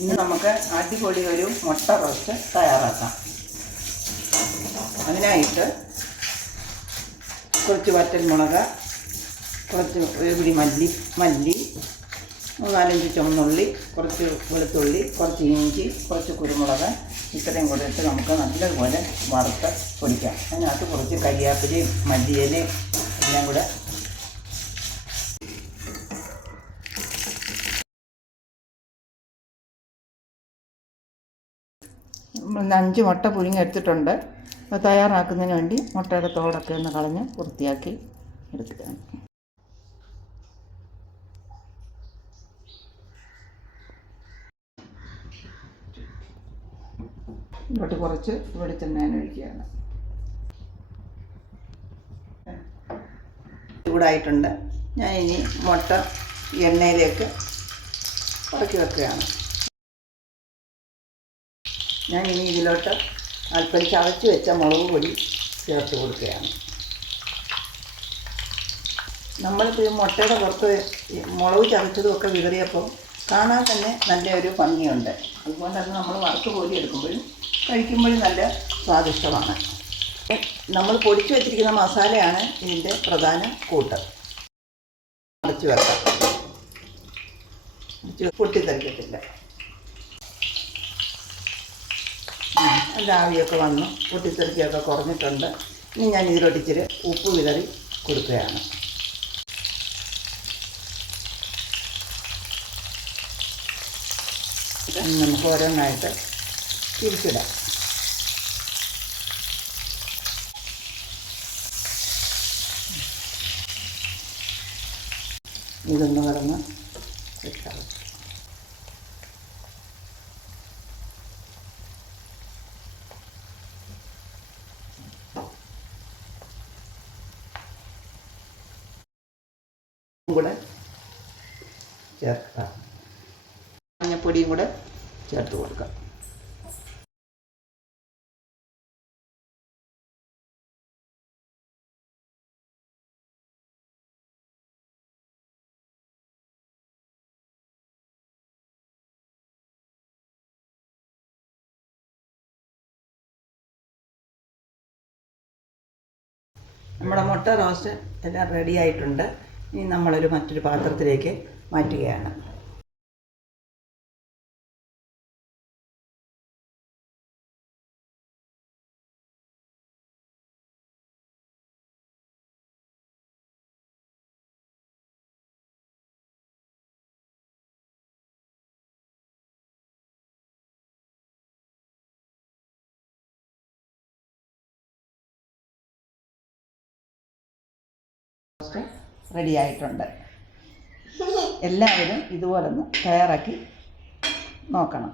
ഇന്ന് നമുക്ക് അടിപൊളി ഒരു മുട്ട റോസ്റ്റ് തയ്യാറാക്കാം. അതിനായിട്ട് കുറച്ച് വറ്റൽമുളക് കുറച്ച് ഒരുപിടി മല്ലി മല്ലി മൂന്നാലഞ്ച് ചുമന്നുള്ളി കുറച്ച് വെളുത്തുള്ളി കുറച്ച് ഇഞ്ചി കുറച്ച് കുരുമുളക് ഇത്രയും കൂടെ ഇട്ട് നമുക്ക് നല്ലതുപോലെ വറുത്ത് പൊടിക്കാം. അതിനകത്ത് കുറച്ച് കരിയാപ്പിലയും മല്ലിയിലയും എല്ലാം കൂടെ അഞ്ച് മുട്ട പുഴുങ്ങി എടുത്തിട്ടുണ്ട്. അത് തയ്യാറാക്കുന്നതിന് വേണ്ടി മുട്ടയുടെ തോടൊക്കെ ഒന്ന് കളഞ്ഞ് വൃത്തിയാക്കി എടുക്കുകയാണ് ഇങ്ങോട്ട് കുറച്ച് വെളിച്ചെണ്ണ ഒഴിക്കുകയാണ്. ചൂടായിട്ടുണ്ട്. ഞാൻ ഇനി മുട്ട എണ്ണയിലേക്ക് ഇറക്കി വെക്കുകയാണ്. ഞാൻ ഇനി ഇതിലോട്ട് അല്പം ചതച്ച് വെച്ച മുളക് പൊടി ചേർത്ത് കൊടുക്കുകയാണ്. നമ്മളിപ്പോൾ ഈ മുട്ടയുടെ പുറത്ത് മുളക് ചതച്ചതും ഒക്കെ വിതറിയപ്പോൾ കാണാൻ തന്നെ നല്ല ഒരു ഭംഗിയുണ്ട്. അതുകൊണ്ട് അത് നമ്മൾ വറുത്ത് കോരി എടുക്കുമ്പോഴും കഴിക്കുമ്പോഴും നല്ല സ്വാദിഷ്ടമാണ്. നമ്മൾ പൊടിച്ചു വെച്ചിരിക്കുന്ന മസാലയാണ് ഇതിന്റെ പ്രധാന കൂട്ട്. അടച്ചു വെക്കാം. പൊട്ടിത്തെറിക്കത്തില്ല. അതിന്റെ ആവിയൊക്കെ വന്നു പൊട്ടിത്തെറിക്കൊക്കെ കുറഞ്ഞിട്ടുണ്ട്. ഇനി ഞാൻ ഇതിലോട്ട് ഉപ്പ് വിതറി കൊടുക്കുകയാണ്. നമുക്ക് ഓരോന്നായിട്ട് തിരിച്ചിടാം. ഇതൊന്ന് കിടന്ന് സെറ്റാവും കൂടെ ചേർക്കാം. മഞ്ഞപ്പൊടിയും കൂടെ ചേർത്ത് കൊടുക്കാം. നമ്മുടെ മുട്ട റോസ്റ്റ് എല്ലാം റെഡി ആയിട്ടുണ്ട്. ഇനി നമ്മളൊരു മറ്റൊരു പാത്രത്തിലേക്ക് മാറ്റുകയാണ്. റോസ്റ്റ് റെഡി ആയിട്ടുണ്ട് എല്ലാവരും ഇതുപോലൊന്ന് തയ്യാറാക്കി നോക്കണം.